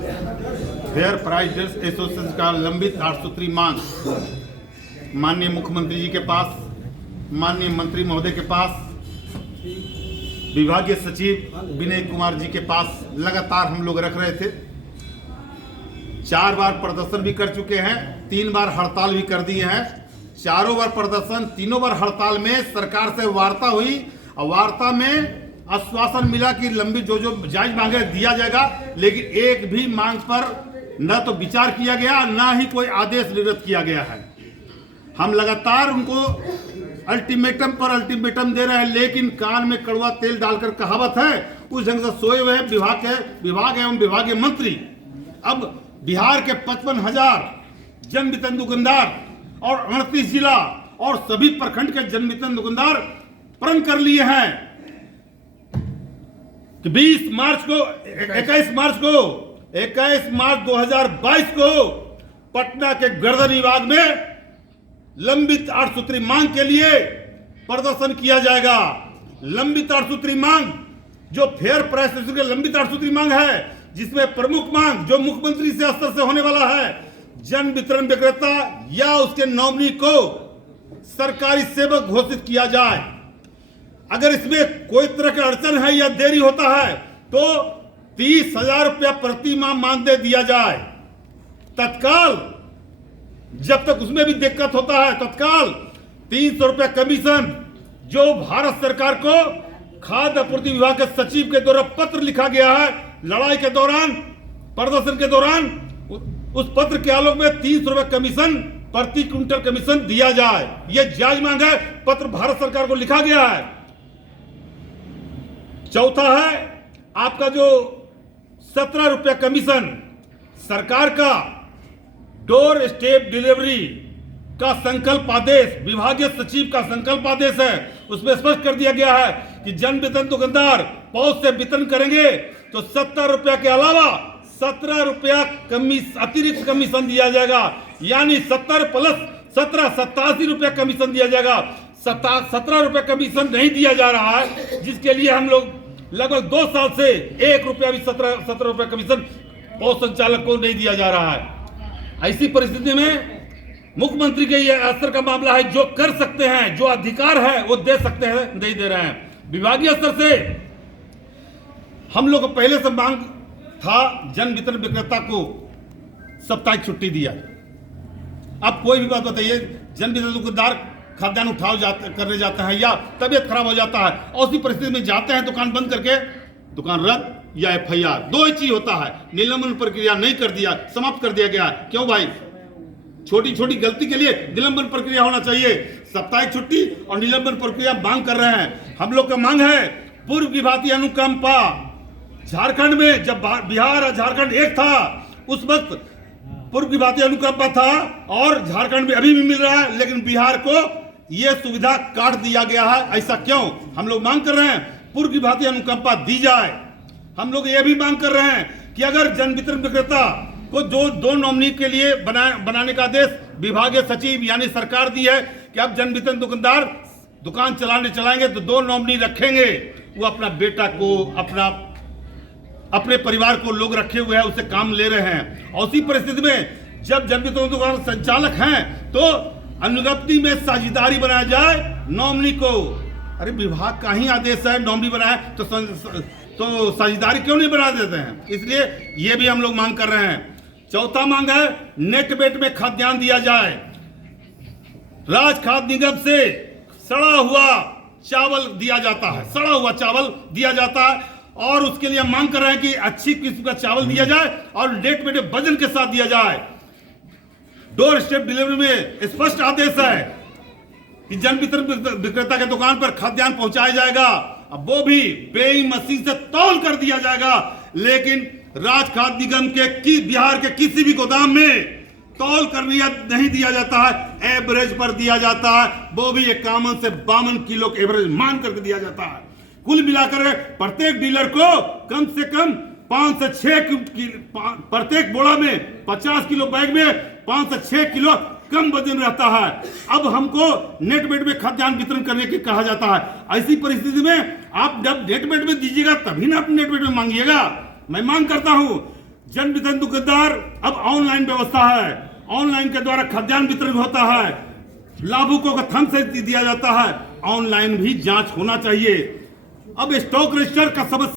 Fair price dealers association का लंबित 8 सूत्री मांग माननीय मुख्यमंत्री जी के पास, माननीय मंत्री महोदय के पास, विभागीय सचिव विनय कुमार जी के पास लगातार हम लोग रख रहे थे। 4 बार प्रदर्शन भी कर चुके हैं, 3 बार हड़ताल भी कर दिए हैं। चारों बार प्रदर्शन, तीनों बार हड़ताल में सरकार से वार्ता हुई और वार्ता में आश्वासन मिला कि लंबी जो जायज मांगे दिया जाएगा, लेकिन एक भी मांग पर न तो विचार किया गया, न ही कोई आदेश निर्गत किया गया है। हम लगातार उनको अल्टीमेटम पर अल्टीमेटम दे रहे हैं, लेकिन कान में कड़वा तेल डालकर कहावत है उस ढंग से सोए हुए विभाग एवं विभागीय मंत्री अब बिहार के 55,000 जन वितरण दुकानदार और 38 जिला और सभी प्रखंड के जन वितरण दुकानदार प्रण कर लिए हैं कि 21 मार्च 2022 को पटना के गर्दन विभाग में लंबित 8 सूत्री मांग के लिए प्रदर्शन किया जाएगा। लंबित 8 सूत्री मांग जो फेयर प्राइस के लंबित 8 सूत्री मांग है, जिसमें प्रमुख मांग जो मुख्यमंत्री से स्तर से होने वाला है, जन वितरण विक्रेता या उसके नॉमिनी को सरकारी सेवक घोषित किया जाए। अगर इसमें कोई तरह की अड़चन है या देरी होता है तो 30,000 रुपया प्रति माह मानदेय दिया जाए तत्काल। जब तक उसमें भी दिक्कत होता है तत्काल 300 रुपया कमीशन जो भारत सरकार को खाद्य आपूर्ति विभाग के सचिव के द्वारा पत्र लिखा गया है लड़ाई के दौरान, प्रदर्शन के दौरान, उस पत्र के आलोक में 300 रुपये कमीशन प्रति क्विंटल कमीशन दिया जाए। यह जायज मांग है, पत्र भारत सरकार को लिखा गया है। चौथा है आपका जो 17 रुपया कमीशन सरकार का डोर स्टेप डिलीवरी का संकल्प आदेश, विभागीय सचिव का संकल्प आदेश है, उसमें स्पष्ट कर दिया गया है कि जन वितरण दुकानदार पहुंच से वितरण करेंगे तो 70 रुपया के अलावा 17 रुपया अतिरिक्त कमीशन दिया जाएगा, यानी 70 प्लस 17 87 रुपया कमीशन दिया जाएगा। 17 रुपया कमीशन नहीं दिया जा रहा है, जिसके लिए हम लोग लगभग 2 साल से 1 रुपया भी 17 रुपया कमीशन पहुंच संचालक को नहीं दिया जा रहा है। ऐसी परिस्थिति में मुख्यमंत्री के ये स्तर का मामला है, जो कर सकते हैं, जो अधिकार है वो दे सकते हैं, नहीं दे रहे हैं। विभागीय स्तर से हम लोग पहले से मांग था जन वितरण विक्रेता को साप्ताहिक छुट्टी दिया। अब कोई भी बात बताइए, जन वितरण दुकानदार खाद्यान्न करने जाते हैं या तबियत खराब हो जाता है और उसी परिस्थिति में जाते हैं दुकान बंद करके, दुकान रद्द या FIR, 2 ही चीज होता है। निलंबन प्रक्रिया नहीं कर दिया, समाप्त कर दिया गया। क्यों भाई? छोटी छोटी गलती के लिए निलंबन प्रक्रिया होना चाहिए। साप्ताहिक छुट्टी और निलंबन प्रक्रिया मांग कर रहे हैं। हम लोग का मांग है पूर्व विभागीय अनुकंपा। झारखंड में जब बिहार और झारखंड एक था उस वक्त पूर्व विभागीय अनुकंपा था और झारखंड में अभी भी मिल रहा है, लेकिन बिहार को यह सुविधा काट दिया गया है। ऐसा क्यों? हम लोग मांग कर रहे हैं पूर्व विभागीय अनुकंपा दी जाए। हम लोग ये भी मांग कर रहे हैं कि अगर जन वितरण विक्रेता को जो 2 नॉमिनी के लिए बनाने का आदेश विभागीय सचिव यानी सरकार दी है कि अब जन वितरण दुकानदार दुकान चलाएंगे तो 2 नॉमिनी रखेंगे। वो अपना बेटा को, अपने परिवार को लोग रखे हुए हैं, उससे काम ले रहे हैं। और उसी परिस्थिति में जब जन वितरण दुकान संचालक हैं तो अनुज्ञप्ति में साझेदारी बनाया जाए नॉमिनी को। अरे विभाग का ही आदेश है नॉमिनी बनाए तो साझेदारी क्यों नहीं बना देते हैं? इसलिए ये भी हम लोग मांग कर रहे हैं। चौथा मांग है नेट वेट में खाद्यान्न दिया जाए। राज खाद्य निगम से सड़ा हुआ चावल दिया जाता है, सड़ा हुआ चावल दिया जाता है और उसके लिए मांग कर रहे हैं कि अच्छी किस्म का चावल दिया जाए और नेट वेट वजन के साथ दिया जाए। डोर स्टेप डिलीवरी में स्पष्ट आदेश है कि जन वितरण विक्रेता के दुकान पर खाद्यान्न पहुंचाया जाएगा, अब वो भी वेइंग मशीन से तौल कर दिया जाएगा। लेकिन राज खाद्य निगम के बिहार के किसी भी गोदाम में तौल कर नहीं दिया जाता है, एवरेज पर दिया जाता है, वो भी 51 से 52 किलो के एवरेज मान करके दिया जाता है। कुल मिलाकर प्रत्येक डीलर को कम से कम 5 से 6 प्रत्येक बोरा में 50 किलो बैग में 5 से 6 किलो कम वजन रहता है। अब हमको नेट वेट में खाद्यान्न वितरण करने के कहा जाता है। ऐसी परिस्थिति में आप जब नेट वेट में दीजिएगा तभी ना आप नेट वेट में मांगिएगा। मैं मांग करता हूं जन वितरण दुकानदार अब ऑनलाइन व्यवस्था है, ऑनलाइन के द्वारा खाद्यान्न वितरण होता है, लाभुकों का थंब से दिया जाता है, ऑनलाइन भी जांच होना चाहिए। अब स्टॉक रजिस्टर का समस्या